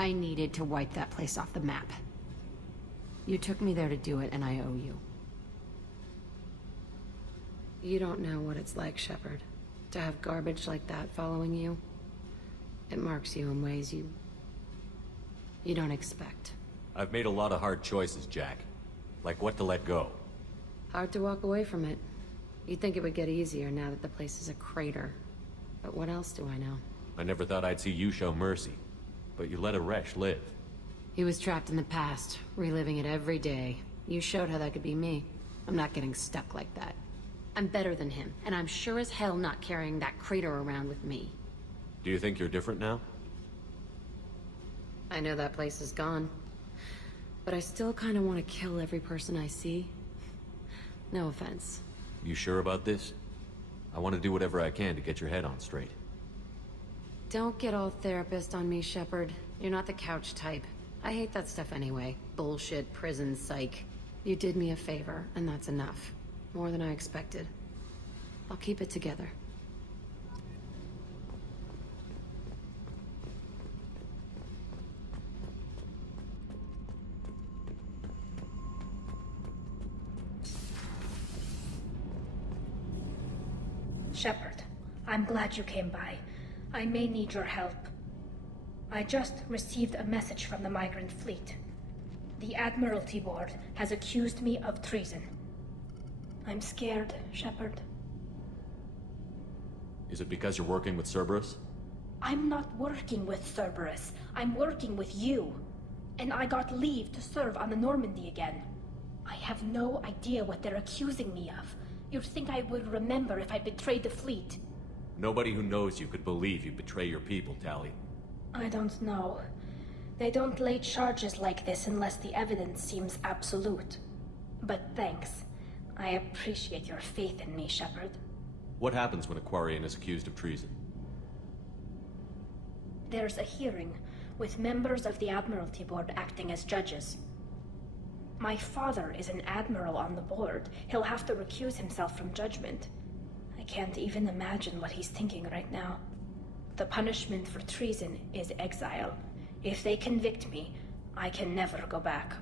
I needed to wipe that place off the map. You took me there to do it, and I owe you. You don't know what it's like, Shepard, to have garbage like that following you. It marks you in ways you don't expect. I've made a lot of hard choices, Jack. Like what to let go. Hard to walk away from it. You'd think it would get easier now that the place is a crater. But what else do I know? I never thought I'd see you show mercy. But you let a wretch live. He was trapped in the past, reliving it every day. You showed how that could be me. I'm not getting stuck like that. I'm better than him, and I'm sure as hell not carrying that crater around with me. Do you think you're different now? I know that place is gone. But I still kind of want to kill every person I see. No offense. You sure about this? I want to do whatever I can to get your head on straight. Don't get all therapist on me, Shepard. You're not the couch type. I hate that stuff anyway. Bullshit, prison, psych. You did me a favor, and that's enough. More than I expected. I'll keep it together. Shepard, I'm glad you came by. I may need your help. I just received a message from the Migrant Fleet. The Admiralty Board has accused me of treason. I'm scared, Shepard. Is it because you're working with Cerberus? I'm not working with Cerberus. I'm working with you. And I got leave to serve on the Normandy again. I have no idea what they're accusing me of. You'd think I would remember if I betrayed the fleet. Nobody who knows you could believe you betray your people, Tali. I don't know. They don't lay charges like this unless the evidence seems absolute. But thanks. I appreciate your faith in me, Shepard. What happens when a Quarian is accused of treason? There's a hearing, with members of the Admiralty Board acting as judges. My father is an admiral on the board. He'll have to recuse himself from judgment. I can't even imagine what he's thinking right now. The punishment for treason is exile. If they convict me, I can never go back.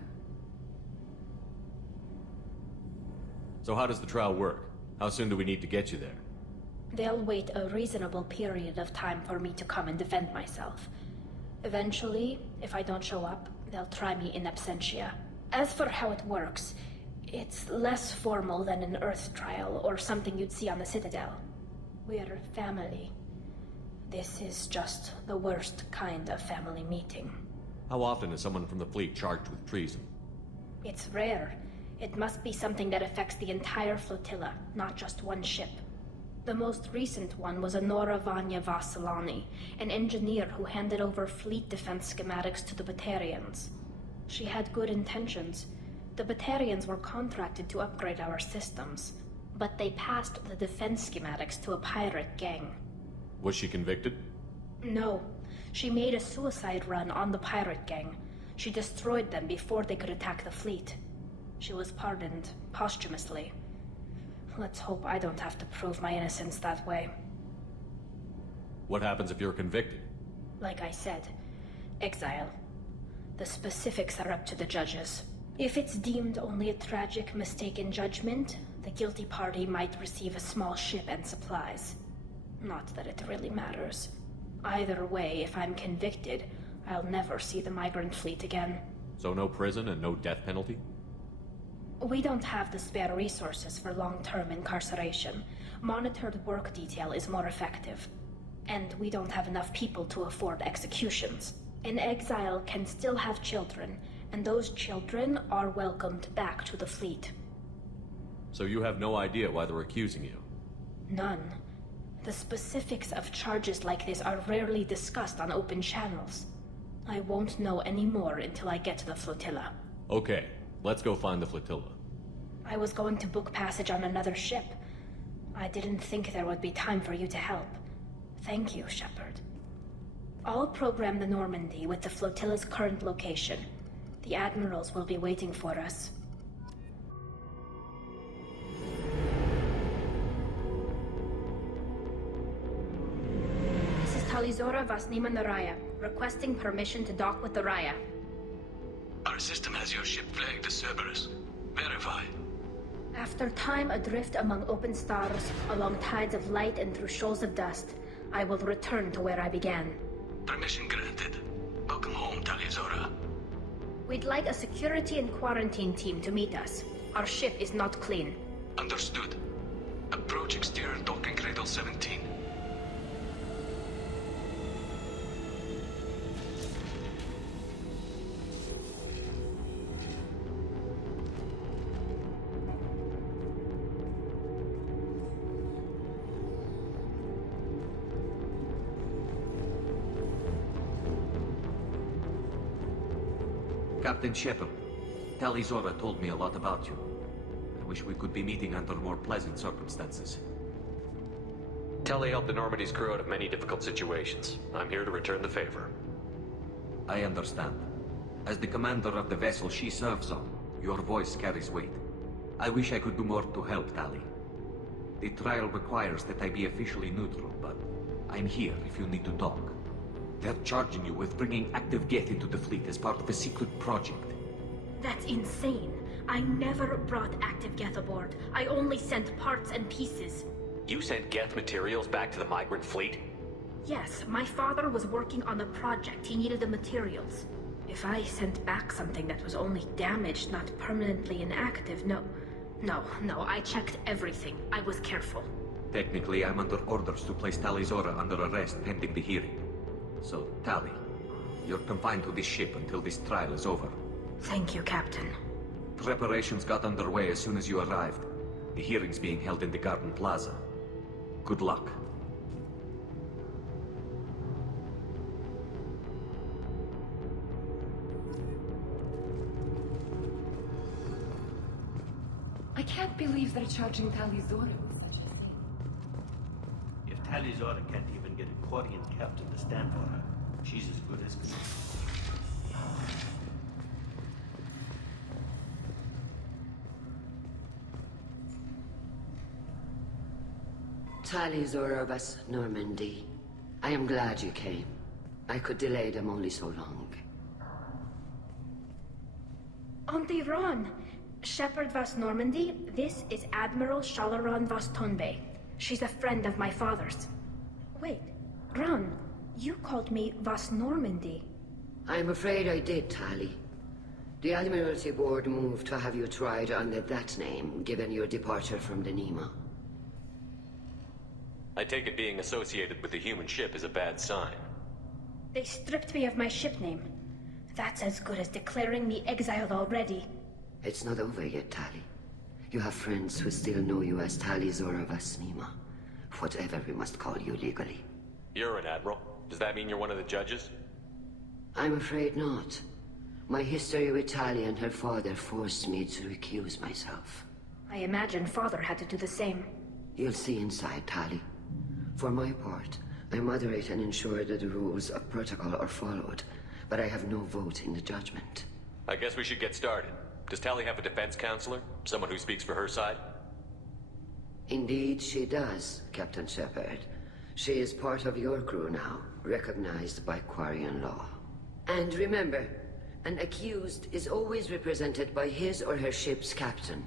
So how does the trial work? How soon do we need to get you there? They'll wait a reasonable period of time for me to come and defend myself. Eventually, if I don't show up, they'll try me in absentia. As for how it works, it's less formal than an Earth trial or something you'd see on the Citadel. We're family. This is just the worst kind of family meeting. How often is someone from the fleet charged with treason? It's rare. It must be something that affects the entire flotilla, not just one ship. The most recent one was Honora Vanya Vassilani, an engineer who handed over fleet defense schematics to the Batarians. She had good intentions. The Batarians were contracted to upgrade our systems, but they passed the defense schematics to a pirate gang. Was she convicted? No. She made a suicide run on the pirate gang. She destroyed them before they could attack the fleet. She was pardoned posthumously. Let's hope I don't have to prove my innocence that way. What happens if you're convicted? Like I said, exile. The specifics are up to the judges. If it's deemed only a tragic mistake in judgment, the guilty party might receive a small ship and supplies. Not that it really matters. Either way, if I'm convicted, I'll never see the Migrant Fleet again. So no prison and no death penalty? We don't have the spare resources for long-term incarceration. Monitored work detail is more effective. And we don't have enough people to afford executions. An exile can still have children, and those children are welcomed back to the fleet. So you have no idea why they're accusing you? None. The specifics of charges like this are rarely discussed on open channels. I won't know any more until I get to the flotilla. Okay, let's go find the flotilla. I was going to book passage on another ship. I didn't think there would be time for you to help. Thank you, Shepard. I'll program the Normandy with the flotilla's current location. The admirals will be waiting for us. This is Talizora Vasnima Naraya. Requesting permission to dock with the Raya. Our system has your ship flagged as Cerberus. Verify. After time adrift among open stars, along tides of light and through shoals of dust, I will return to where I began. Permission granted. Welcome home, Tali Zora. We'd like a security and quarantine team to meet us. Our ship is not clean. Understood. Approach exterior docking cradle 17. Captain Shepard, Tali Zora told me a lot about you. I wish we could be meeting under more pleasant circumstances. Tali helped the Normandy's crew out of many difficult situations. I'm here to return the favor. I understand. As the commander of the vessel she serves on, your voice carries weight. I wish I could do more to help, Tali. The trial requires that I be officially neutral, but I'm here if you need to talk. They're charging you with bringing active Geth into the fleet as part of a secret project. That's insane. I never brought active Geth aboard. I only sent parts and pieces. You sent Geth materials back to the Migrant Fleet? Yes, my father was working on a project. He needed the materials. If I sent back something that was only damaged, not permanently inactive, no, I checked everything. I was careful. Technically, I'm under orders to place Tali Zora under arrest pending the hearing. So, Tali, you're confined to this ship until this trial is over. Thank you, Captain. Preparations got underway as soon as you arrived. The hearing's being held in the Garden Plaza. Good luck. I can't believe they're charging Tali Zora with such a thing. If Tali Zora can't even get a Quarian captain to stand for her, she's as good as gold. Tali Zora of us, Normandy. I am glad you came. I could delay them only so long. Auntie Ron! Shepard Vas Normandy, this is Admiral Shalaran Vas Tonbe. She's a friend of my father's. Wait, Ron, you called me Vas Normandy. I'm afraid I did, Tali. The Admiralty Board moved to have you tried under that name, given your departure from the Nima. I take it being associated with the human ship is a bad sign. They stripped me of my ship name. That's as good as declaring me exiled already. It's not over yet, Tali. You have friends who still know you as Tali Zora Vas Nima. Whatever we must call you legally. You're an admiral. Does that mean you're one of the judges? I'm afraid not. My history with Tali and her father forced me to recuse myself. I imagine father had to do the same. You'll see inside, Tali. For my part, I moderate and ensure that the rules of protocol are followed, but I have no vote in the judgment. I guess we should get started. Does Tali have a defense counselor? Someone who speaks for her side? Indeed, she does, Captain Shepard. She is part of your crew now, recognized by Quarian law. And remember, an accused is always represented by his or her ship's captain.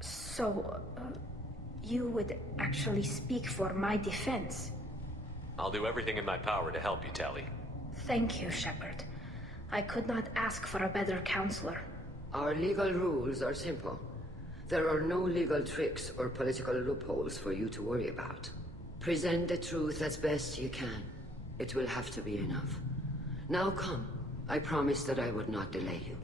So, you would actually speak for my defense? I'll do everything in my power to help you, Tali. Thank you, Shepard. I could not ask for a better counselor. Our legal rules are simple. There are no legal tricks or political loopholes for you to worry about. Present the truth as best you can. It will have to be enough. Now come. I promised that I would not delay you.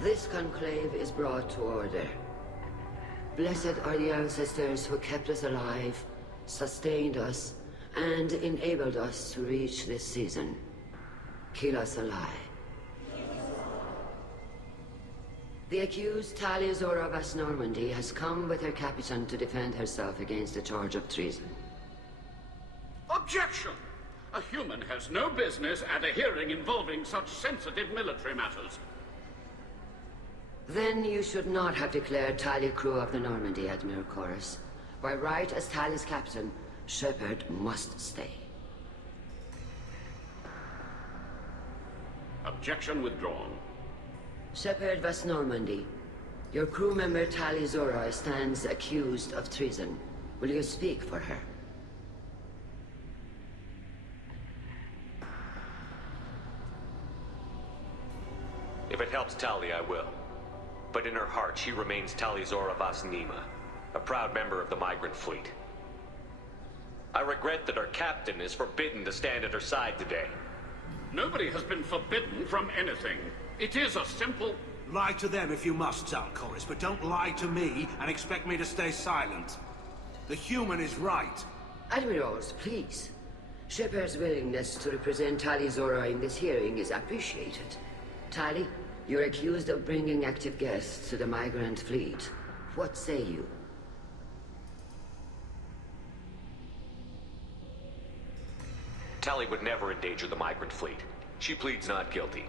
This conclave is brought to order. Blessed are the ancestors who kept us alive, sustained us, and enabled us to reach this season. Kill us alive. The accused Tali of West Normandy has come with her captain to defend herself against a charge of treason. Objection! A human has no business at a hearing involving such sensitive military matters. Then you should not have declared Tali crew of the Normandy, Admiral Chorus. By right as Tali's captain, Shepard must stay. Objection withdrawn. Shepard West Normandy, your crew member Tali Zora stands accused of treason. Will you speak for her? If it helps Tali, I will. But in her heart, she remains Tali Zora Vas Nima, a proud member of the Migrant Fleet. I regret that our captain is forbidden to stand at her side today. Nobody has been forbidden from anything. It is a simple... Lie to them if you must, Zalcoris, but don't lie to me and expect me to stay silent. The human is right. Admirals, please. Shepard's willingness to represent Tali Zora in this hearing is appreciated. Tali, you're accused of bringing active guests to the Migrant Fleet. What say you? Tali would never endanger the Migrant Fleet. She pleads not guilty.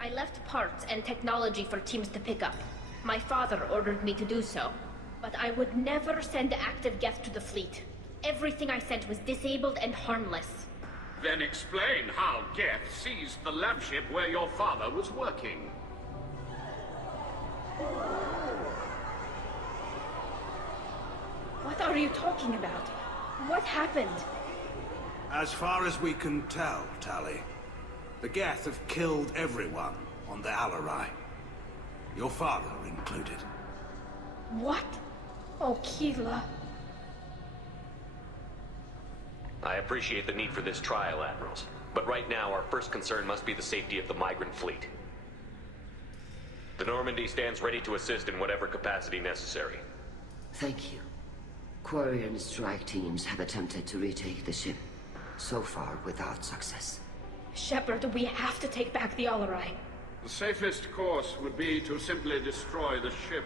I left parts and technology for teams to pick up. My father ordered me to do so. But I would never send active guests to the fleet. Everything I sent was disabled and harmless. Then explain how Geth seized the lab ship where your father was working. What are you talking about? What happened? As far as we can tell, Tali, the Geth have killed everyone on the Alarai. Your father included. What? Oh, Keela. I appreciate the need for this trial, Admirals. But right now, our first concern must be the safety of the Migrant Fleet. The Normandy stands ready to assist in whatever capacity necessary. Thank you. Quarry and strike teams have attempted to retake the ship. So far, without success. Shepard, we have to take back the Alarai. The safest course would be to simply destroy the ship.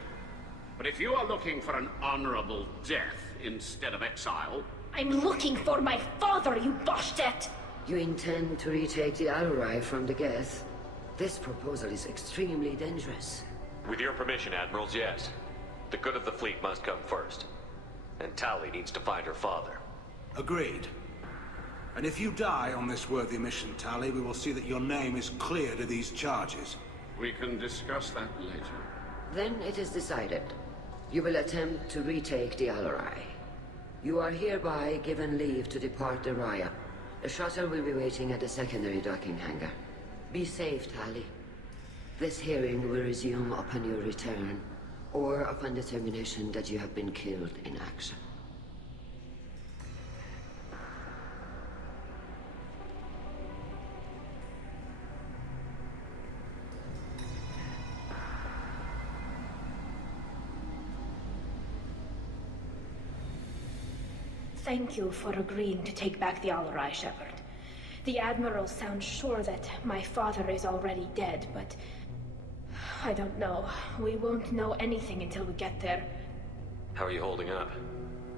But if you are looking for an honorable death instead of exile... I'm looking for my father, you Boshtet! You intend to retake the Alarai from the Geth? This proposal is extremely dangerous. With your permission, Admirals, yes. The good of the fleet must come first. And Tali needs to find her father. Agreed. And if you die on this worthy mission, Tali, we will see that your name is cleared of these charges. We can discuss that later. Then it is decided. You will attempt to retake the Alarai. You are hereby given leave to depart the Raya. The shuttle will be waiting at the secondary docking hangar. Be safe, Tali. This hearing will resume upon your return, or upon determination that you have been killed in action. Thank you for agreeing to take back the Alarai, Shepard. The Admiral sounds sure that my father is already dead, but... I don't know. We won't know anything until we get there. How are you holding up?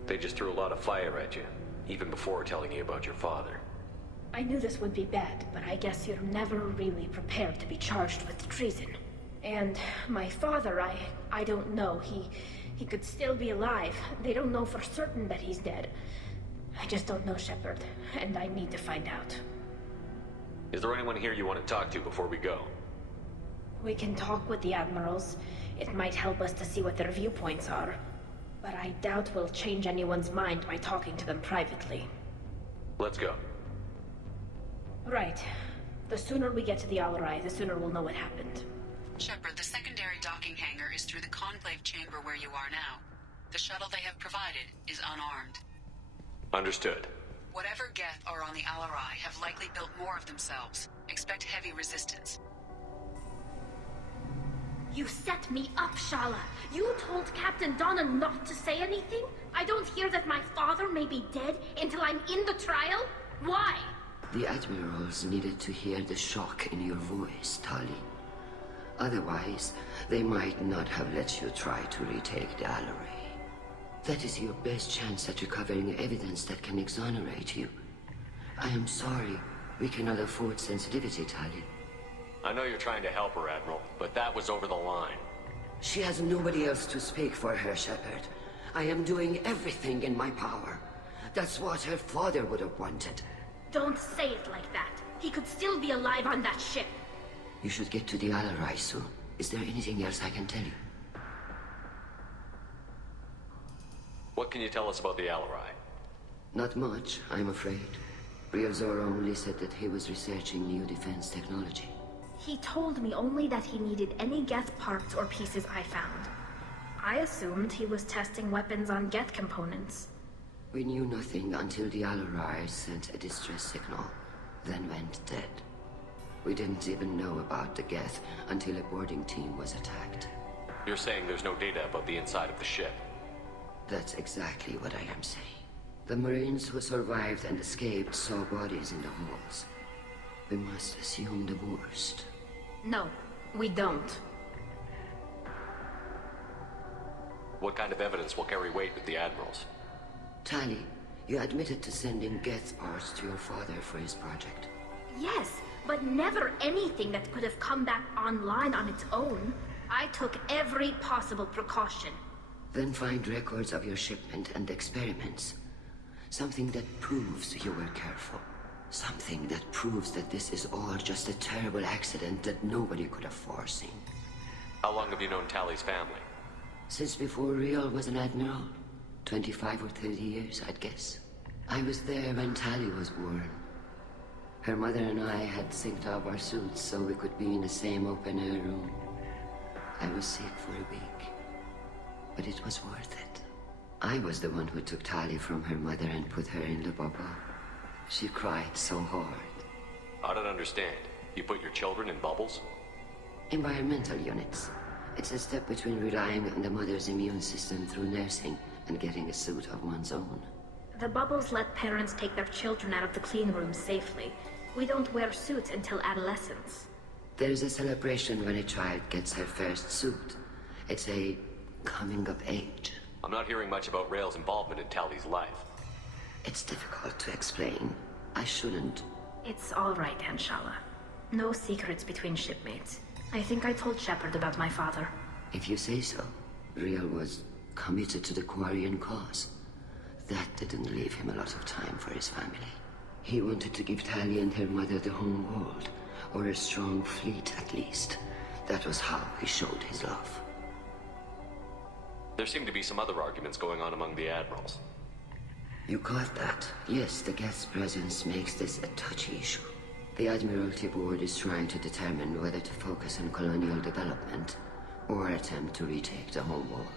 They just threw a lot of fire at you, even before telling you about your father. I knew this would be bad, but I guess you're never really prepared to be charged with treason. And my father, I don't know. He could still be alive. They don't know for certain that he's dead. I just don't know, Shepard, and I need to find out. Is there anyone here you want to talk to before we go? We can talk with the Admirals. It might help us to see what their viewpoints are. But I doubt we'll change anyone's mind by talking to them privately. Let's go. Right. The sooner we get to the Alarai, the sooner we'll know what happened. Shepard, the secondary docking hangar is through the conclave chamber where you are now. The shuttle they have provided is unarmed. Understood. Whatever Geth are on the Alarai have likely built more of themselves. Expect heavy resistance. You set me up, Shala. You told Captain Donna not to say anything? I don't hear that my father may be dead until I'm in the trial? Why? The admirals needed to hear the shock in your voice, Tali. Otherwise, they might not have let you try to retake the Alaray. That is your best chance at recovering evidence that can exonerate you. I am sorry. We cannot afford sensitivity, Tali. I know you're trying to help her, Admiral, but that was over the line. She has nobody else to speak for her, Shepard. I am doing everything in my power. That's what her father would have wanted. Don't say it like that. He could still be alive on that ship. You should get to the Alarai soon. Is there anything else I can tell you? What can you tell us about the Alarai? Not much, I'm afraid. Real Zora only said that he was researching new defense technology. He told me only that he needed any Geth parts or pieces I found. I assumed he was testing weapons on Geth components. We knew nothing until the Alarai sent a distress signal, then went dead. We didn't even know about the Geth until a boarding team was attacked. You're saying there's no data about the inside of the ship? That's exactly what I am saying. The Marines who survived and escaped saw bodies in the halls. We must assume the worst. No, we don't. What kind of evidence will carry weight with the Admirals? Tali, you admitted to sending Geth parts to your father for his project. Yes, but never anything that could have come back online on its own. I took every possible precaution. Then find records of your shipment and experiments. Something that proves you were careful. Something that proves that this is all just a terrible accident that nobody could have foreseen. How long have you known Tali's family? Since before Riel was an admiral. 25 or 30 years, I'd guess. I was there when Tali was born. Her mother and I had synced up our suits so we could be in the same open-air room. I was sick for a week, but it was worth it. I was the one who took Tali from her mother and put her in the bubble. She cried so hard. I don't understand. You put your children in bubbles? Environmental units. It's a step between relying on the mother's immune system through nursing and getting a suit of one's own. The bubbles let parents take their children out of the clean rooms safely. We don't wear suits until adolescence. There's a celebration when a child gets her first suit. It's a coming of age. I'm not hearing much about Rael's involvement in Tali's life. It's difficult to explain. I shouldn't. It's all right, Anshala. No secrets between shipmates. I think I told Shepard about my father. If you say so. Riel was committed to the Quarian cause. That didn't leave him a lot of time for his family. He wanted to give Tali and her mother the home world, or a strong fleet at least. That was how he showed his love. There seem to be some other arguments going on among the Admirals. You caught that? Yes, the Geth's presence makes this a touchy issue. The Admiralty Board is trying to determine whether to focus on colonial development or attempt to retake the home world.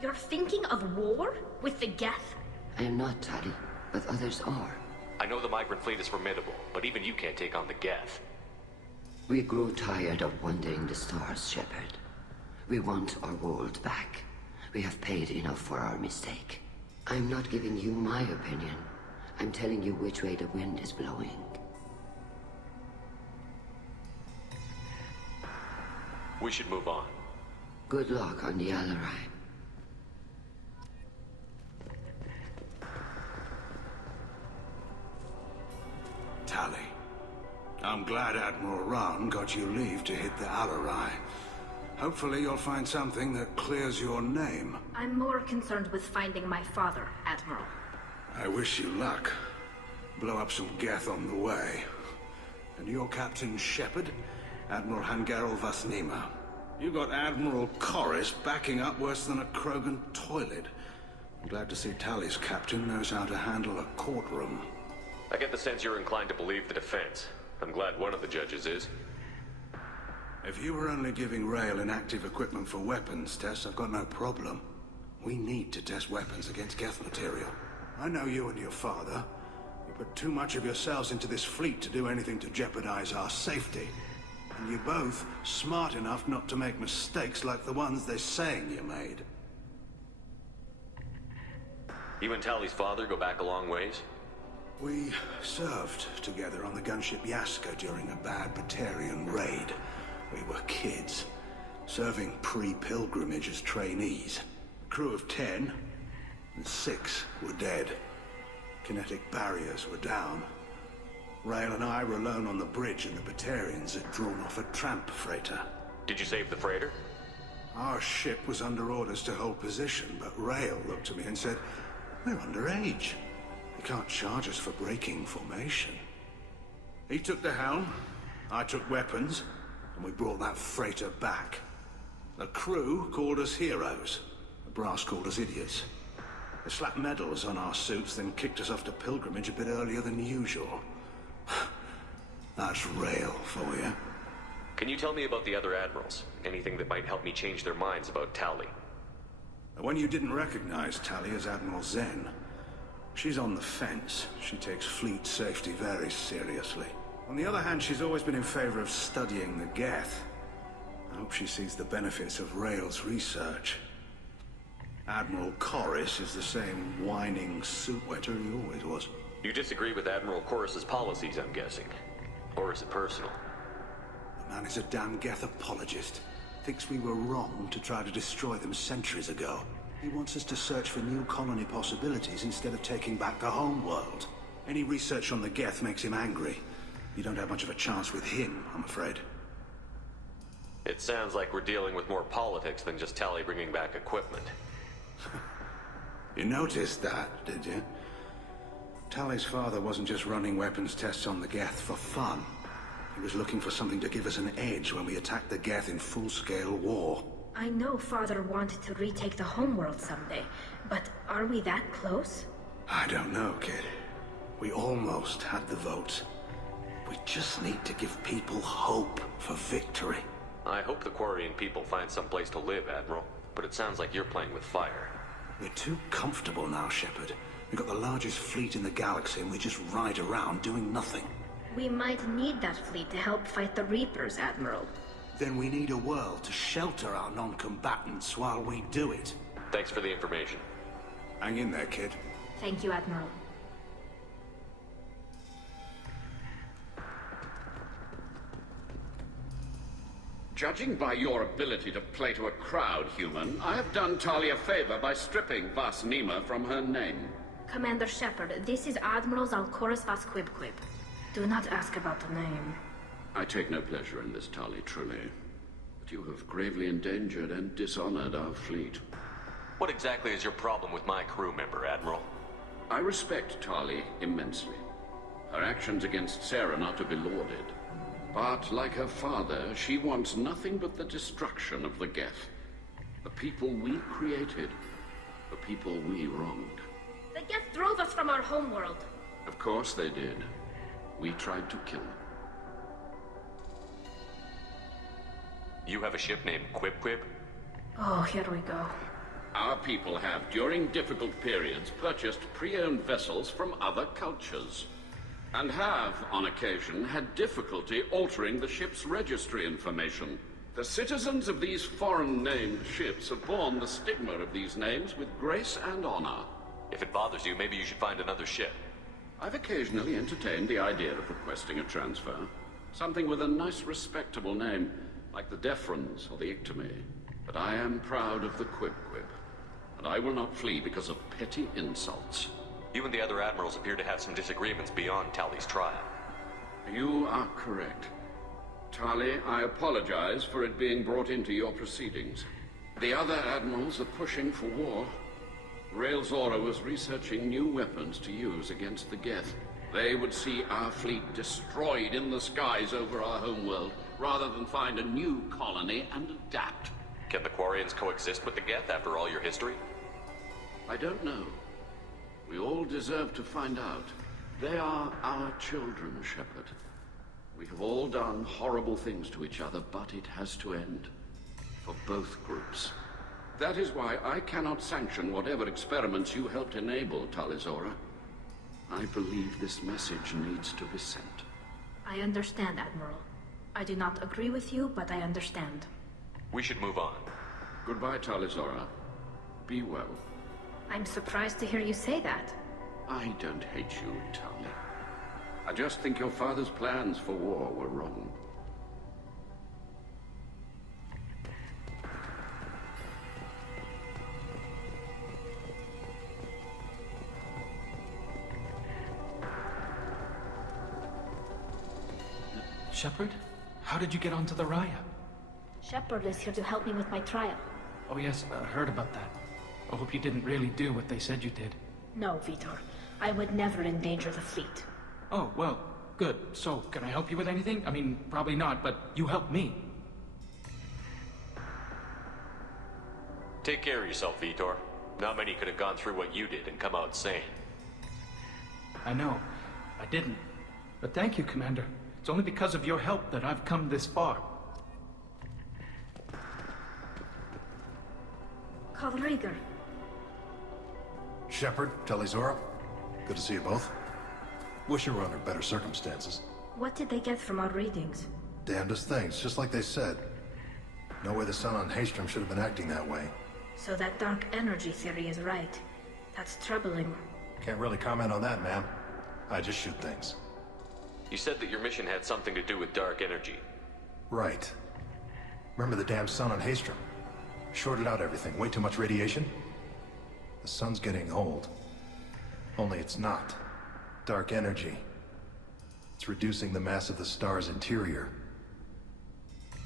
You're thinking of war? With the Geth? I am not, Tali, but others are. I know the Migrant Fleet is formidable, but even you can't take on the Geth. We grow tired of wandering the stars, Shepard. We want our world back. We have paid enough for our mistake. I'm not giving you my opinion. I'm telling you which way the wind is blowing. We should move on. Good luck on the Alarai. Tali, I'm glad Admiral Rahn got you leave to hit the Alarai. Hopefully you'll find something that clears your name. I'm more concerned with finding my father, Admiral. I wish you luck. Blow up some Geth on the way. And your Captain Shepard, Admiral Hangarel Vasnima. You got Admiral Corris backing up worse than a Krogan toilet. I'm glad to see Tali's captain knows how to handle a courtroom. I get the sense you're inclined to believe the defense. I'm glad one of the judges is. If you were only giving Rael inactive equipment for weapons tests, I've got no problem. We need to test weapons against Geth material. I know you and your father. You put too much of yourselves into this fleet to do anything to jeopardize our safety. And you're both smart enough not to make mistakes like the ones they're saying you made. You and Tali's father go back a long ways? We served together on the gunship Yaska during a bad Batarian raid. We were kids, serving pre-pilgrimage as trainees. A crew of 10, and 6 were dead. Kinetic barriers were down. Rail and I were alone on the bridge, and the Batarians had drawn off a tramp freighter. Did you save the freighter? Our ship was under orders to hold position, but Rail looked at me and said, "We're underage. You can't charge us for breaking formation." He took the helm, I took weapons, and we brought that freighter back. The crew called us heroes. The brass called us idiots. They slapped medals on our suits, then kicked us off to pilgrimage a bit earlier than usual. That's Rail for you. Can you tell me about the other admirals? Anything that might help me change their minds about Tali? The one you didn't recognize, Tali, is Admiral Zen. She's on the fence. She takes fleet safety very seriously. On the other hand, she's always been in favor of studying the Geth. I hope she sees the benefits of Rail's research. Admiral Corris is the same whining suit-wetter he always was. You disagree with Admiral Corris's policies, I'm guessing. Or is it personal? The man is a damn Geth apologist. Thinks we were wrong to try to destroy them centuries ago. He wants us to search for new colony possibilities instead of taking back the home world. Any research on the Geth makes him angry. You don't have much of a chance with him, I'm afraid. It sounds like we're dealing with more politics than just Tali bringing back equipment. You noticed that, did you? Tali's father wasn't just running weapons tests on the Geth for fun. He was looking for something to give us an edge when we attacked the Geth in full-scale war. I know Father wanted to retake the homeworld someday, but are we that close? I don't know, kid. We almost had the votes. We just need to give people hope for victory. I hope the Quarian people find some place to live, Admiral. But it sounds like you're playing with fire. We're too comfortable now, Shepard. We've got the largest fleet in the galaxy and we just ride around doing nothing. We might need that fleet to help fight the Reapers, Admiral. Then we need a world to shelter our non-combatants while we do it. Thanks for the information. Hang in there, kid. Thank you, Admiral. Judging by your ability to play to a crowd, human, I have done Tali a favor by stripping Vas Nima from her name. Commander Shepard, this is Admiral Zalcoris Vas Quibquib. Do not ask about the name. I take no pleasure in this, Tali, truly. But you have gravely endangered and dishonored our fleet. What exactly is your problem with my crew member, Admiral? I respect Tali immensely. Her actions against Sarah are to be lauded. But, like her father, she wants nothing but the destruction of the Geth. The people we created. The people we wronged. The Geth drove us from our homeworld. Of course they did. We tried to kill them. You have a ship named Quib? Oh, here we go. Our people have, during difficult periods, purchased pre-owned vessels from other cultures. And have, on occasion, had difficulty altering the ship's registry information. The citizens of these foreign-named ships have borne the stigma of these names with grace and honor. If it bothers you, maybe you should find another ship. I've occasionally entertained the idea of requesting a transfer. Something with a nice, respectable name, like the Defrons or the Ictomy. But I am proud of the Quib, and I will not flee because of petty insults. You and the other admirals appear to have some disagreements beyond Tali's trial. You are correct. Tali, I apologize for it being brought into your proceedings. The other admirals are pushing for war. Rail Zora was researching new weapons to use against the Geth. They would see our fleet destroyed in the skies over our homeworld, rather than find a new colony and adapt. Can the Quarians coexist with the Geth after all your history? I don't know. We all deserve to find out. They are our children, Shepard. We have all done horrible things to each other, but it has to end. For both groups. That is why I cannot sanction whatever experiments you helped enable, Tali Zora. I believe this message needs to be sent. I understand, Admiral. I do not agree with you, but I understand. We should move on. Goodbye, Tali Zora. Be well. I'm surprised to hear you say that. I don't hate you, Tali. I just think your father's plans for war were wrong. Shepard? How did you get onto the Raya? Shepard is here to help me with my trial. Oh yes, I heard about that. I hope you didn't really do what they said you did. No, Vitor. I would never endanger the fleet. Oh, well, good. So, can I help you with anything? I mean, probably not, but you helped me. Take care of yourself, Vitor. Not many could have gone through what you did and come out sane. I know. I didn't. But thank you, Commander. It's only because of your help that I've come this far. Call Rieger. Shepard, Tali Zora. Good to see you both. Wish you were under better circumstances. What did they get from our readings? Damnedest things, just like they said. No way the sun on Haystrom should have been acting that way. So that dark energy theory is right. That's troubling. Can't really comment on that, ma'am. I just shoot things. You said that your mission had something to do with dark energy. Right. Remember the damn sun on Haystrom? Shorted out everything. Way too much radiation? The sun's getting old. Only it's not. Dark energy. It's reducing the mass of the star's interior.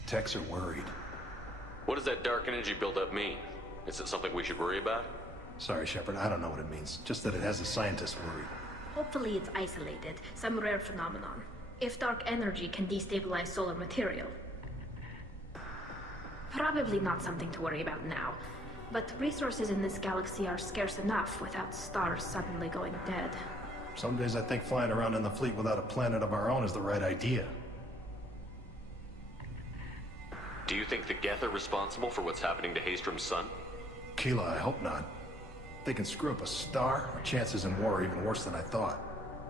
Techs are worried. What does that dark energy buildup mean? Is it something we should worry about? Sorry, Shepard, I don't know what it means. Just that it has the scientists worried. Hopefully it's isolated, some rare phenomenon. If dark energy can destabilize solar material. Probably not something to worry about now. But resources in this galaxy are scarce enough without stars suddenly going dead. Some days I think flying around in the fleet without a planet of our own is the right idea. Do you think the Geth are responsible for what's happening to Haystrom's sun? Keela, I hope not. If they can screw up a star, our chances in war are even worse than I thought.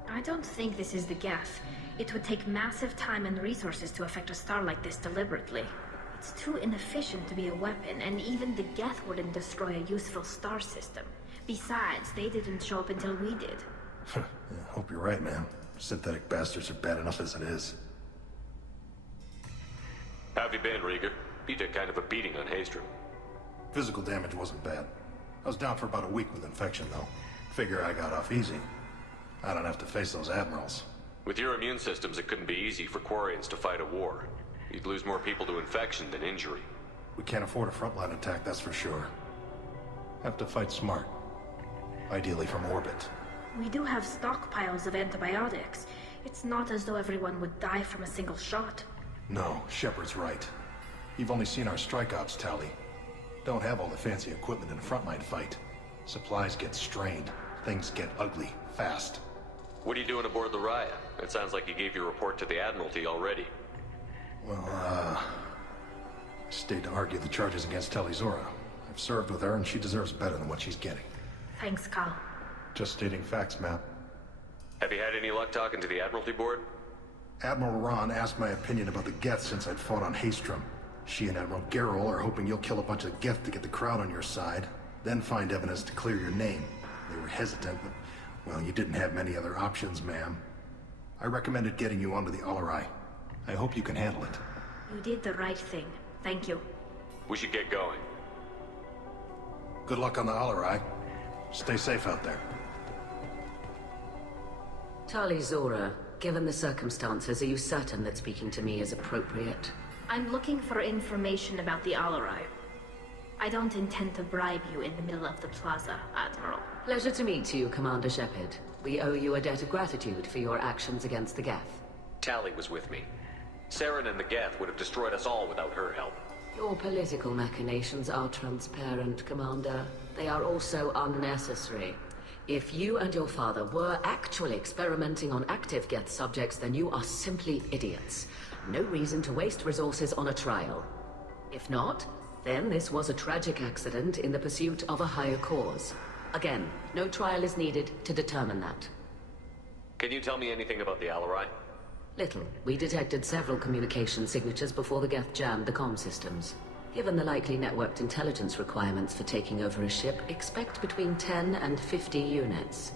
I don't think this is the Geth. It would take massive time and resources to affect a star like this deliberately. It's too inefficient to be a weapon, and even the Geth wouldn't destroy a useful star system. Besides, they didn't show up until we did. Yeah, hope you're right, man. Synthetic bastards are bad enough as it is. How have you been, Rieger? You took kind of a beating on Haystrom. Physical damage wasn't bad. I was down for about a week with infection, though. Figure I got off easy. I don't have to face those admirals. With your immune systems, it couldn't be easy for Quarians to fight a war. You'd lose more people to infection than injury. We can't afford a frontline attack, that's for sure. Have to fight smart. Ideally from orbit. We do have stockpiles of antibiotics. It's not as though everyone would die from a single shot. No, Shepard's right. You've only seen our strike ops, Tali. Don't have all the fancy equipment in a frontline fight. Supplies get strained. Things get ugly, fast. What are you doing aboard the Raya? It sounds like you gave your report to the Admiralty already. Well, I stayed to argue the charges against Tali Zora. I've served with her, and she deserves better than what she's getting. Thanks, Carl. Just stating facts, ma'am. Have you had any luck talking to the Admiralty Board? Admiral Ron asked my opinion about the Geth since I'd fought on Haystrom. She and Admiral Garrel are hoping you'll kill a bunch of Geth to get the crowd on your side, then find evidence to clear your name. They were hesitant, but, well, you didn't have many other options, ma'am. I recommended getting you onto the Alarai. I hope you can handle it. You did the right thing. Thank you. We should get going. Good luck on the Alarai. Stay safe out there. Tali Zora, given the circumstances, are you certain that speaking to me is appropriate? I'm looking for information about the Alarai. I don't intend to bribe you in the middle of the plaza, Admiral. Pleasure to meet you, Commander Shepard. We owe you a debt of gratitude for your actions against the Geth. Tali was with me. Saren and the Geth would have destroyed us all without her help. Your political machinations are transparent, Commander. They are also unnecessary. If you and your father were actually experimenting on active Geth subjects, then you are simply idiots. No reason to waste resources on a trial. If not, then this was a tragic accident in the pursuit of a higher cause. Again, no trial is needed to determine that. Can you tell me anything about the Alarai? Little. We detected several communication signatures before the Geth jammed the comm systems. Given the likely networked intelligence requirements for taking over a ship, expect between 10 and 50 units.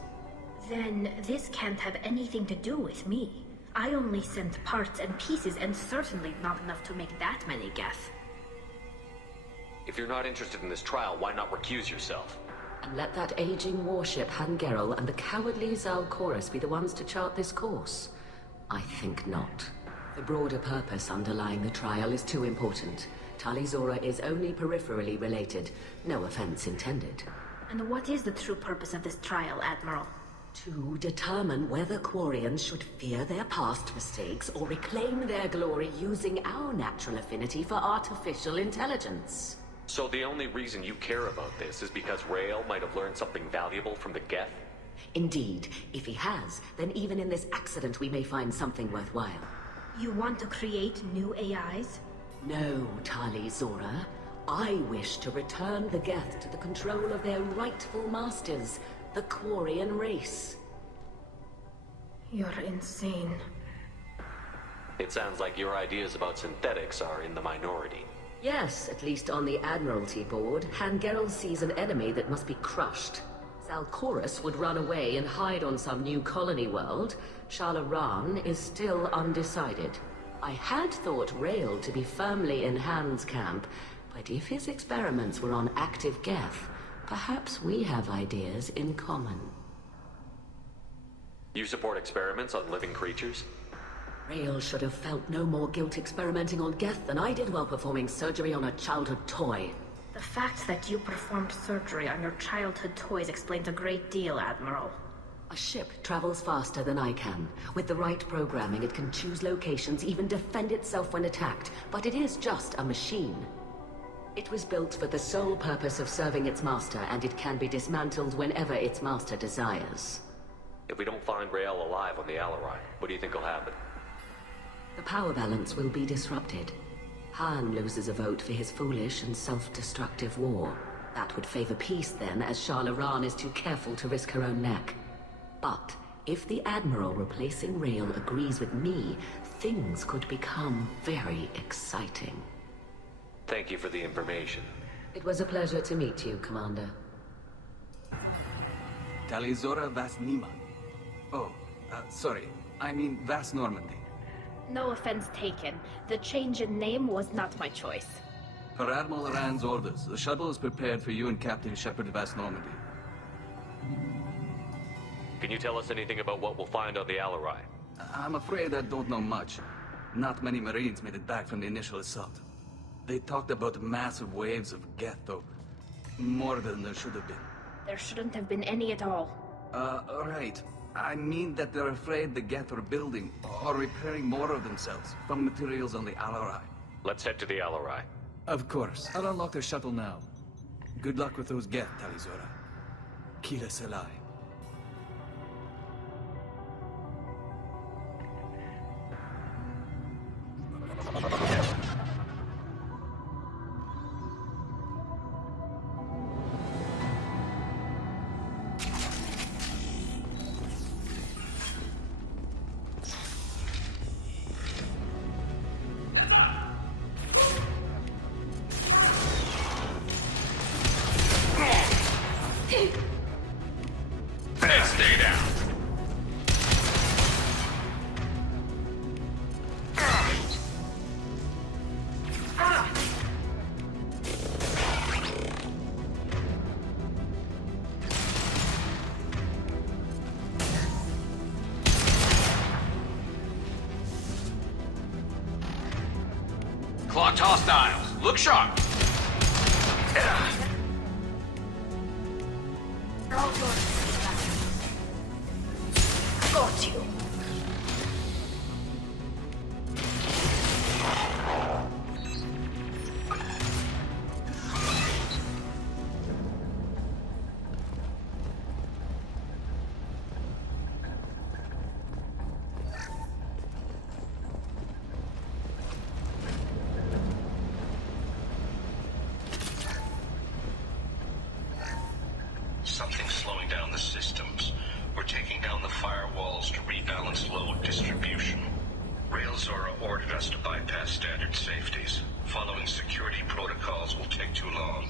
Then this can't have anything to do with me. I only sent parts and pieces, and certainly not enough to make that many Geth. If you're not interested in this trial, why not recuse yourself? And let that aging warship Hangerel and the cowardly Zalcorus be the ones to chart this course? I think not. The broader purpose underlying the trial is too important. Tali Zora is only peripherally related. No offense intended. And what is the true purpose of this trial, Admiral? To determine whether Quarians should fear their past mistakes or reclaim their glory using our natural affinity for artificial intelligence. So the only reason you care about this is because Rael might have learned something valuable from the Geth? Indeed. If he has, then even in this accident we may find something worthwhile. You want to create new AIs? No, Tali Zora. I wish to return the Geth to the control of their rightful masters, the Quarian race. You're insane. It sounds like your ideas about synthetics are in the minority. Yes, at least on the Admiralty Board, Hangerel sees an enemy that must be crushed. Zalcorus would run away and hide on some new colony world. Shalaran is still undecided. I had thought Rael to be firmly in Han's camp, but if his experiments were on active Geth, perhaps we have ideas in common. You support experiments on living creatures? Rael should have felt no more guilt experimenting on Geth than I did while performing surgery on a childhood toy. The fact that you performed surgery on your childhood toys explains a great deal, Admiral. A ship travels faster than I can. With the right programming, it can choose locations, even defend itself when attacked. But it is just a machine. It was built for the sole purpose of serving its master, and it can be dismantled whenever its master desires. If we don't find Rael alive on the Alarai, what do you think will happen? The power balance will be disrupted. Han loses a vote for his foolish and self-destructive war. That would favor peace then, as Shalaran is too careful to risk her own neck. But if the Admiral replacing Rael agrees with me, things could become very exciting. Thank you for the information. It was a pleasure to meet you, Commander. Tali Zora Vas Nima. Oh, sorry. I mean Vas Normandy. No offense taken. The change in name was not my choice. Per Admiral Rand's orders, the shuttle is prepared for you and Captain Shepard Vas Normandy. Can you tell us anything about what we'll find on the Alarai? I'm afraid I don't know much. Not many Marines made it back from the initial assault. They talked about massive waves of Geth, though. More than there should have been. There shouldn't have been any at all. Right. I mean that they're afraid the Geth are building or repairing more of themselves from materials on the Alarai. Let's head to the Alarai. Of course. I'll unlock their shuttle now. Good luck with those Geth, Tali Zora. Kila Selai. Stay down. Clocked hostiles. Look sharp. Got you. Something's slowing down the systems. We're taking down the firewalls to rebalance load distribution. Rail Zora ordered us to bypass standard safeties. Following security protocols will take too long.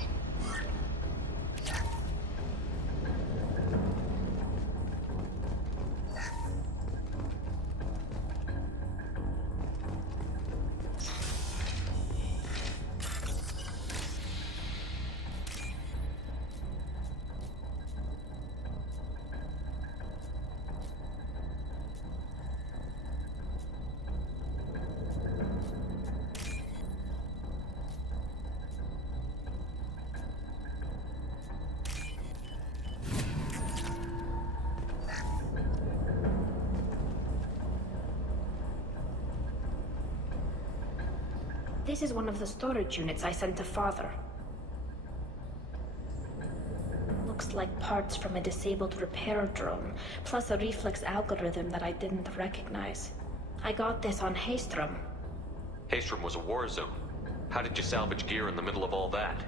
This is one of the storage units I sent to Father. Looks like parts from a disabled repair drone, plus a reflex algorithm that I didn't recognize. I got this on Haystrom. Haystrom was a war zone. How did you salvage gear in the middle of all that?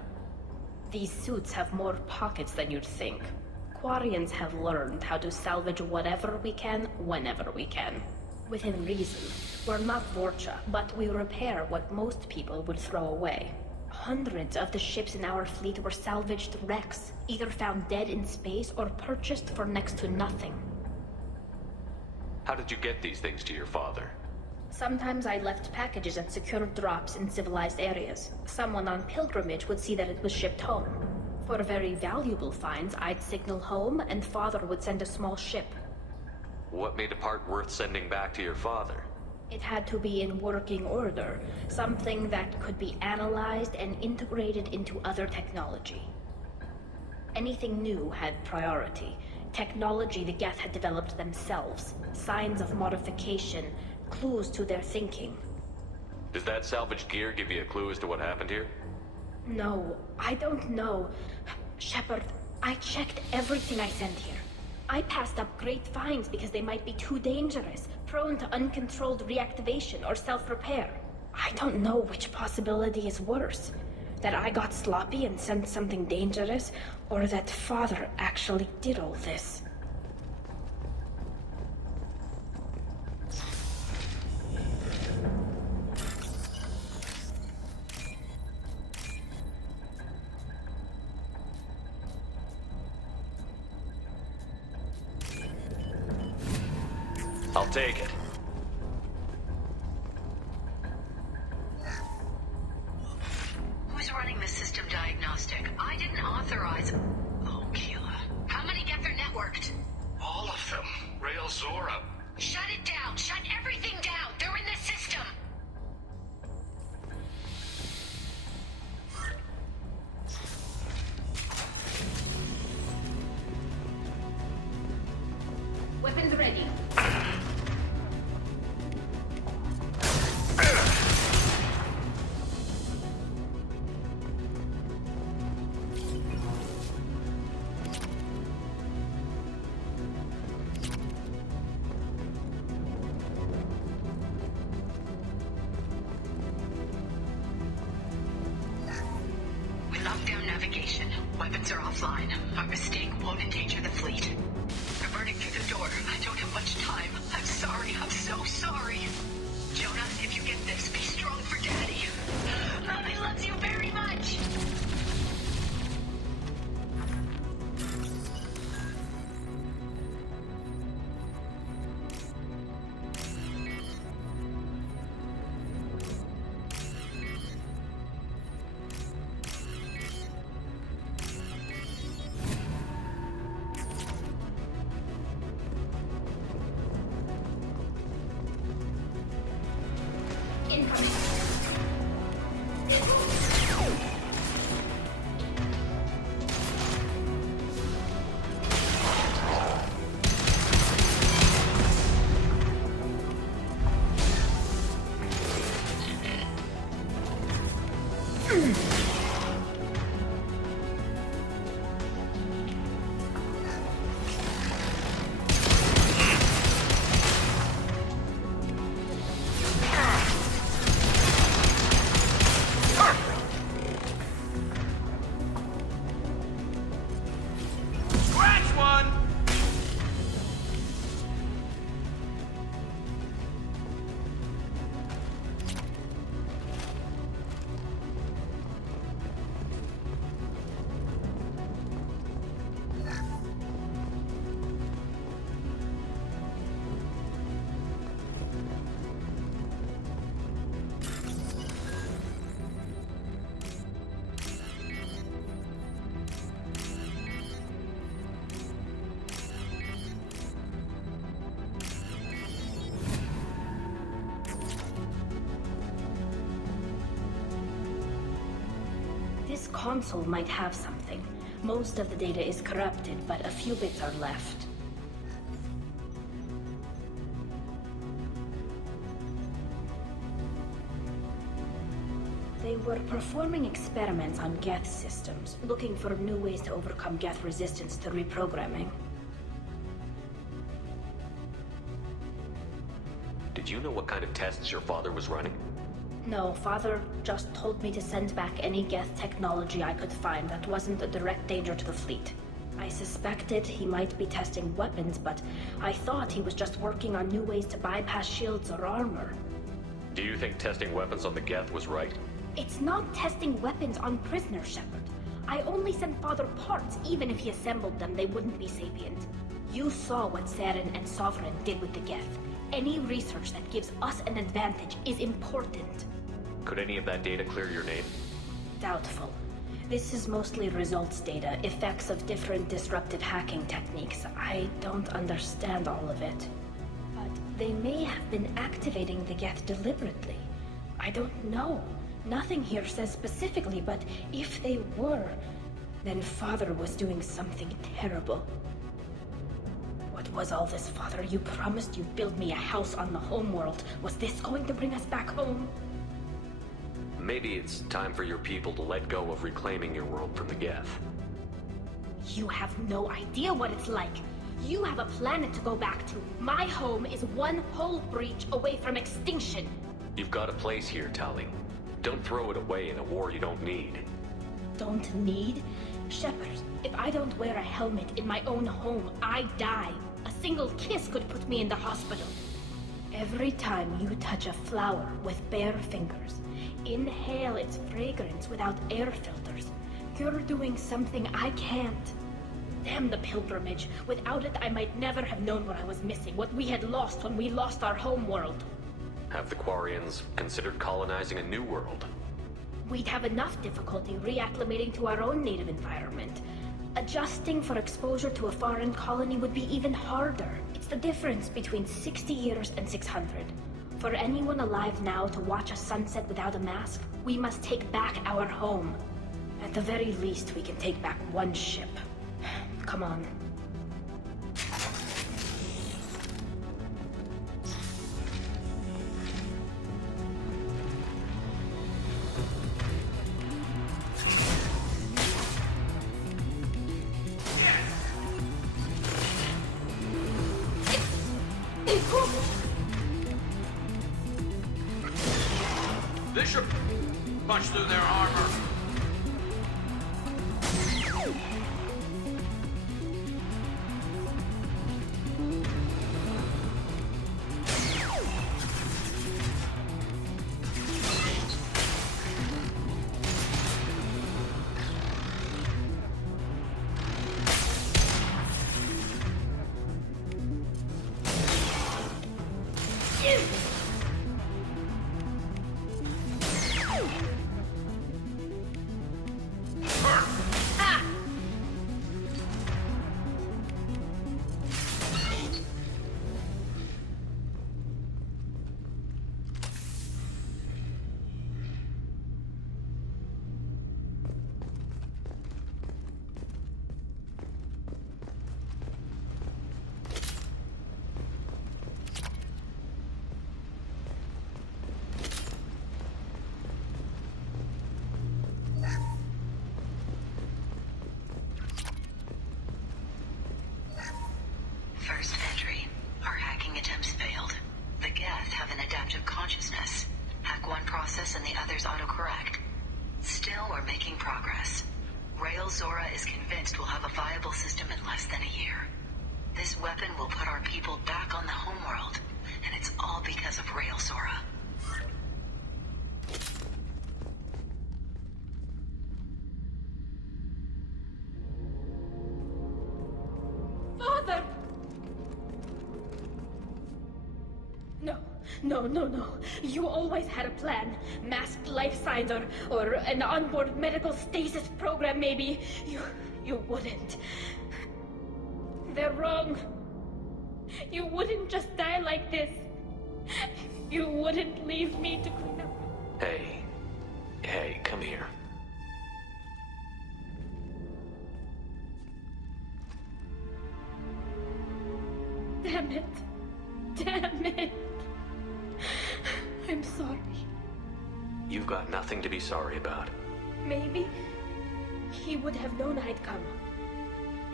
These suits have more pockets than you'd think. Quarians have learned how to salvage whatever we can, whenever we can. Within reason. We're not Vorcha, but we repair what most people would throw away. Hundreds of the ships in our fleet were salvaged wrecks, either found dead in space or purchased for next to nothing. How did you get these things to your father? Sometimes I left packages at secure drops in civilized areas. Someone on pilgrimage would see that it was shipped home. For very valuable finds, I'd signal home, and Father would send a small ship. What made a part worth sending back to your father? It had to be in working order, something that could be analyzed and integrated into other technology. Anything new had priority. Technology the Geth had developed themselves, signs of modification, clues to their thinking. Does that salvaged gear give you a clue as to what happened here? No, I don't know. Shepard, I checked everything I sent here. I passed up great finds because they might be too dangerous, prone to uncontrolled reactivation or self-repair. I don't know which possibility is worse. That I got sloppy and sent something dangerous, or that Father actually did all this. I'll take it. Who's running the system diagnostic? I didn't authorize... Oh, Keela. How many Geth are networked? All of them. Rail Zora. Shut it down! Shut everything down! They're in the system! Weapons ready. We locked down navigation. Weapons are offline. Our mistake won't endanger the fleet. They're burning through the door. I don't have much time. I'm sorry. I'm so sorry. Jonah, if you get this, be strong for Daddy. Mommy loves you very much. This console might have something. Most of the data is corrupted, but a few bits are left. They were performing experiments on Geth systems, looking for new ways to overcome Geth resistance to reprogramming. Did you know what kind of tests your father was running? No, Father just told me to send back any Geth technology I could find that wasn't a direct danger to the fleet. I suspected he might be testing weapons, but I thought he was just working on new ways to bypass shields or armor. Do you think testing weapons on the Geth was right? It's not testing weapons on prisoners, Shepard. I only sent Father parts. Even if he assembled them, they wouldn't be sapient. You saw what Saren and Sovereign did with the Geth. Any research that gives us an advantage is important. Could any of that data clear your name? Doubtful. This is mostly results data, effects of different disruptive hacking techniques. I don't understand all of it. But they may have been activating the Geth deliberately. I don't know. Nothing here says specifically, but if they were, then Father was doing something terrible. What was all this, Father? You promised you'd build me a house on the homeworld. Was this going to bring us back home? Maybe it's time for your people to let go of reclaiming your world from the Geth. You have no idea what it's like. You have a planet to go back to. My home is one hull breach away from extinction. You've got a place here, Tali. Don't throw it away in a war you don't need. Don't need? Shepard, if I don't wear a helmet in my own home, I die. A single kiss could put me in the hospital. Every time you touch a flower with bare fingers, inhale its fragrance without air filters, you're doing something I can't. Damn the pilgrimage. Without it, I might never have known what I was missing, what we had lost when we lost our home world. Have the Quarians considered colonizing a new world? We'd have enough difficulty reacclimating to our own native environment. Adjusting for exposure to a foreign colony would be even harder. It's the difference between 60 years and 600. For anyone alive now to watch a sunset without a mask, we must take back our home. At the very least, we can take back one ship. Come on. Bishop! Punch through their armor! First entry. Our hacking attempts failed. The Geth have an adaptive consciousness. Hack one process and the others autocorrect. Still, we're making progress. Rail Zora is convinced we'll have a viable system in less than a year. This weapon will put our people back on the homeworld, and it's all because of Rail Zora. Father! No. You always had a plan. Masked life signs or an onboard medical stasis program, maybe. You wouldn't. They're wrong. You wouldn't just die like this. You wouldn't leave me to clean up. Hey, come here. it. Damn it. I'm sorry. You've got nothing to be sorry about. Maybe he would have known I'd come.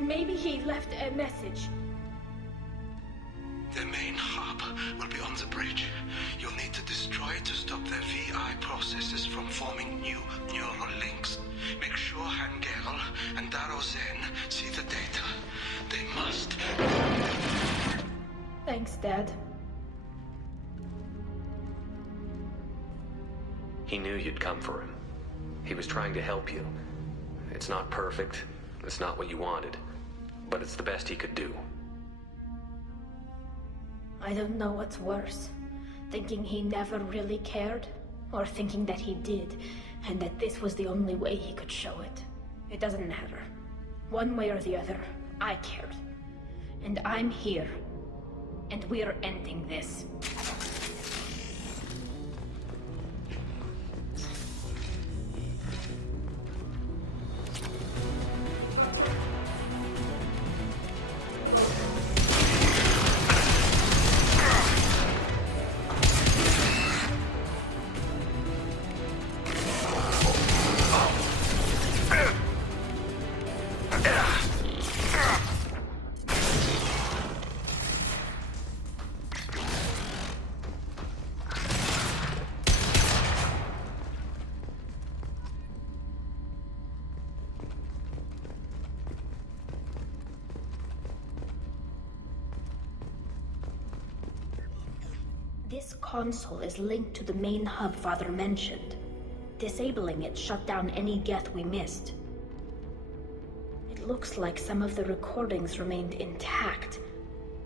Maybe he left a message. The main hub will be on the bridge. You'll need to destroy it to stop their VI processes from forming new neural links. Make sure Hangerel and Darozen see the data. They must. Thanks, Dad. He knew you'd come for him. He was trying to help you. It's not perfect. It's not what you wanted. But it's the best he could do. I don't know what's worse. Thinking he never really cared, or thinking that he did, and that this was the only way he could show it. It doesn't matter. One way or the other, I cared. And I'm here. And we're ending this. This console is linked to the main hub Father mentioned. Disabling it shut down any Geth we missed. It looks like some of the recordings remained intact.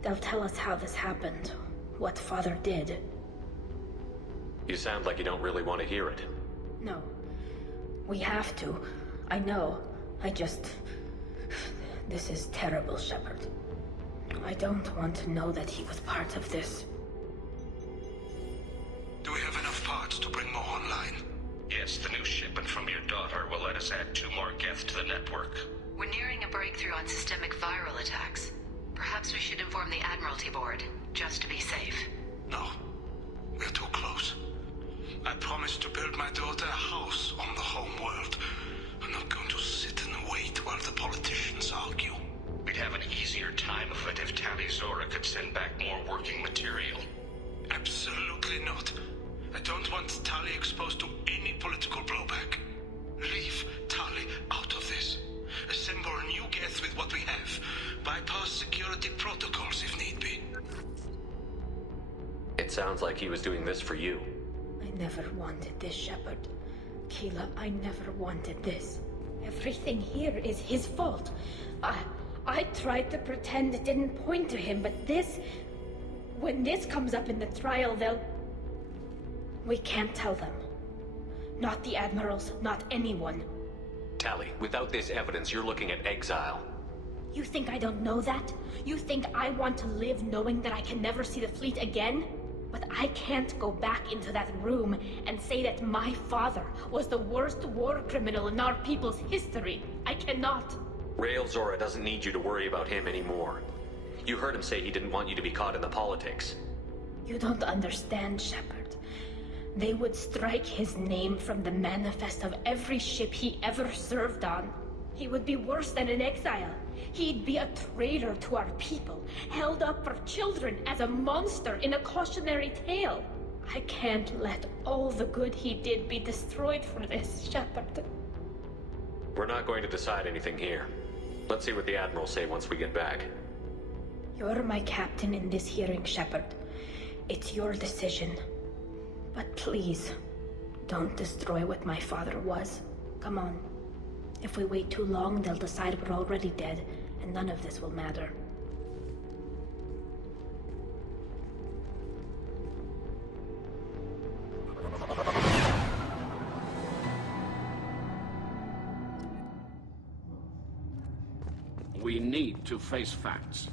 They'll tell us how this happened, what Father did. You sound like you don't really want to hear it. No. We have to. I know. This is terrible, Shepard. I don't want to know that he was part of this. Do we have enough parts to bring more online? Yes, the new shipment from your daughter will let us add 2 more Geth to the network. We're nearing a breakthrough on systemic viral attacks. Perhaps we should inform the Admiralty Board, just to be safe. No. We're too close. I promised to build my daughter a house on the home world. I'm not going to sit and wait while the politicians argue. We'd have an easier time of it if Tali Zora could send back more working material. Absolutely not. I don't want Tali exposed to any political blowback. Leave Tali out of this. Assemble a new Geth with what we have. Bypass security protocols if need be. It sounds like he was doing this for you. I never wanted this, Shepard. Keela, I never wanted this. Everything here is his fault. I tried to pretend it didn't point to him, but this... When this comes up in the trial, they'll... We can't tell them. Not the Admirals, not anyone. Tali, without this evidence, you're looking at exile. You think I don't know that? You think I want to live knowing that I can never see the fleet again? But I can't go back into that room and say that my father was the worst war criminal in our people's history. I cannot. Rail Zora doesn't need you to worry about him anymore. You heard him say he didn't want you to be caught in the politics. You don't understand, Shepard. They would strike his name from the manifest of every ship he ever served on. He would be worse than an exile. He'd be a traitor to our people, held up for children as a monster in a cautionary tale. I can't let all the good he did be destroyed for this, Shepard. We're not going to decide anything here. Let's see what the Admirals say once we get back. You're my captain in this hearing, Shepard. It's your decision. But please, don't destroy what my father was. Come on. If we wait too long, they'll decide we're already dead, and none of this will matter. We need to face facts.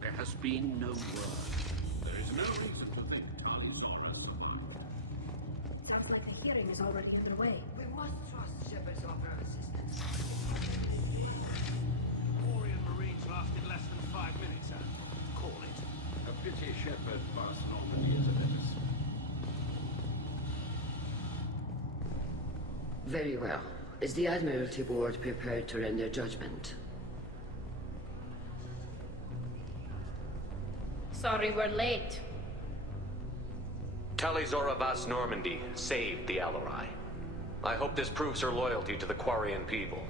There has been no word. There is no reason to think Tali Zora is alive. Sounds like the hearing is already underway. We must trust Shepard's offer of assistance. Orion Marines lasted less than 5 minutes, call it. A Admiralty Shepard pass Normandy as a menace. Very well. Is the Admiralty Board prepared to render judgment? Sorry we're late. Tali Zora Vas Normandy saved the Alarai. I hope this proves her loyalty to the Quarian people.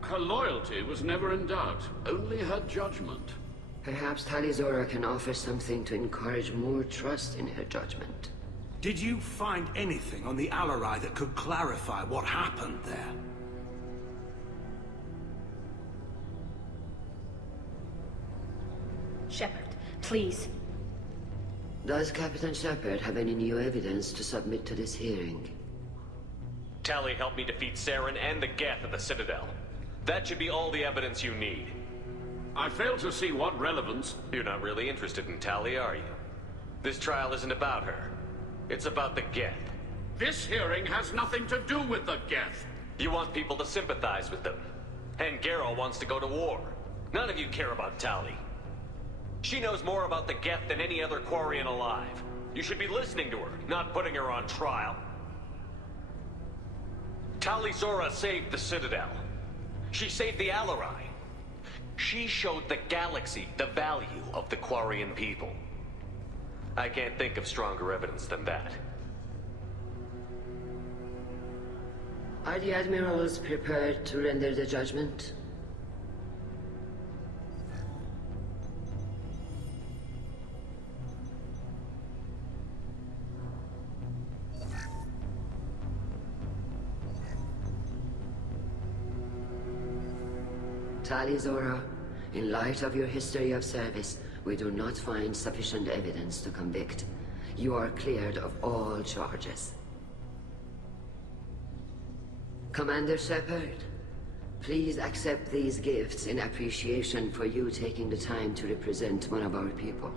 Her loyalty was never in doubt, only her judgment. Perhaps Tali Zora can offer something to encourage more trust in her judgment. Did you find anything on the Alarai that could clarify what happened there? Shepard, please. Does Captain Shepard have any new evidence to submit to this hearing? Tali helped me defeat Saren and the Geth at the Citadel. That should be all the evidence you need. I fail to see what relevance... You're not really interested in Tali, are you? This trial isn't about her. It's about the Geth. This hearing has nothing to do with the Geth. You want people to sympathize with them. And Geralt wants to go to war. None of you care about Tali. She knows more about the Geth than any other Quarian alive. You should be listening to her, not putting her on trial. Tali Zora saved the Citadel. She saved the Alarai. She showed the galaxy the value of the Quarian people. I can't think of stronger evidence than that. Are the admirals prepared to render the judgment? Tali Zora, in light of your history of service, we do not find sufficient evidence to convict. You are cleared of all charges. Commander Shepard, please accept these gifts in appreciation for you taking the time to represent one of our people.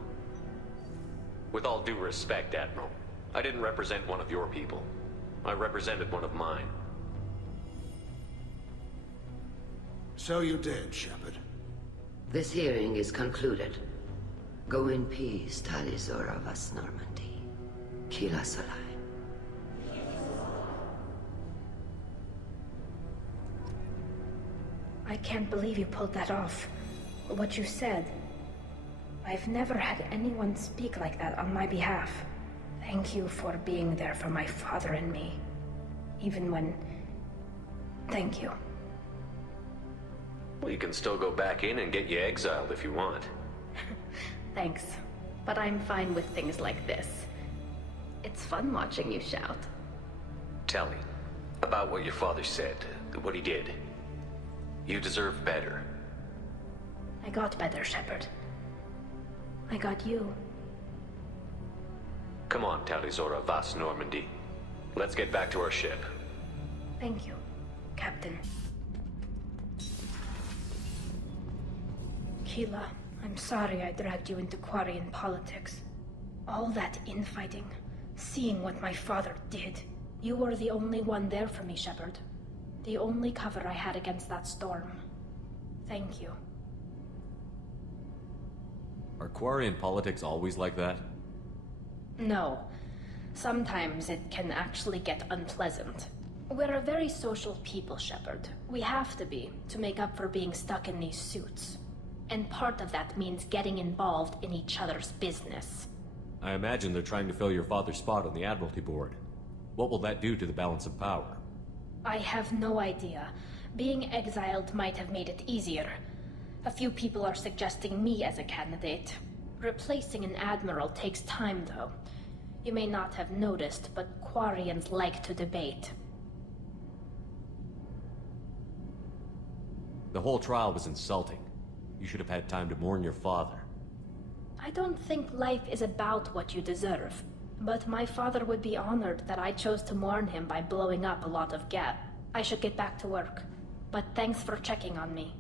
With all due respect, Admiral, I didn't represent one of your people. I represented one of mine. So you did, Shepard. This hearing is concluded. Go in peace, Tali Zora Vas Normandy. Kila Salai. I can't believe you pulled that off. What you said. I've never had anyone speak like that on my behalf. Thank you for being there for my father and me. Even when... Thank you. Well, you can still go back in and get you exiled if you want. Thanks. But I'm fine with things like this. It's fun watching you shout. Tell me about what your father said, what he did. You deserve better. I got better, Shepard. I got you. Come on, Tali Zora Vas Normandy. Let's get back to our ship. Thank you, Captain. Keela, I'm sorry I dragged you into Quarian politics. All that infighting, seeing what my father did. You were the only one there for me, Shepard. The only cover I had against that storm. Thank you. Are Quarian politics always like that? No. Sometimes it can actually get unpleasant. We're a very social people, Shepard. We have to be, to make up for being stuck in these suits. And part of that means getting involved in each other's business. I imagine they're trying to fill your father's spot on the Admiralty Board. What will that do to the balance of power? I have no idea. Being exiled might have made it easier. A few people are suggesting me as a candidate. Replacing an admiral takes time, though. You may not have noticed, but Quarians like to debate. The whole trial was insulting. You should have had time to mourn your father. I don't think life is about what you deserve. But my father would be honored that I chose to mourn him by blowing up a lot of Geth. I should get back to work. But thanks for checking on me.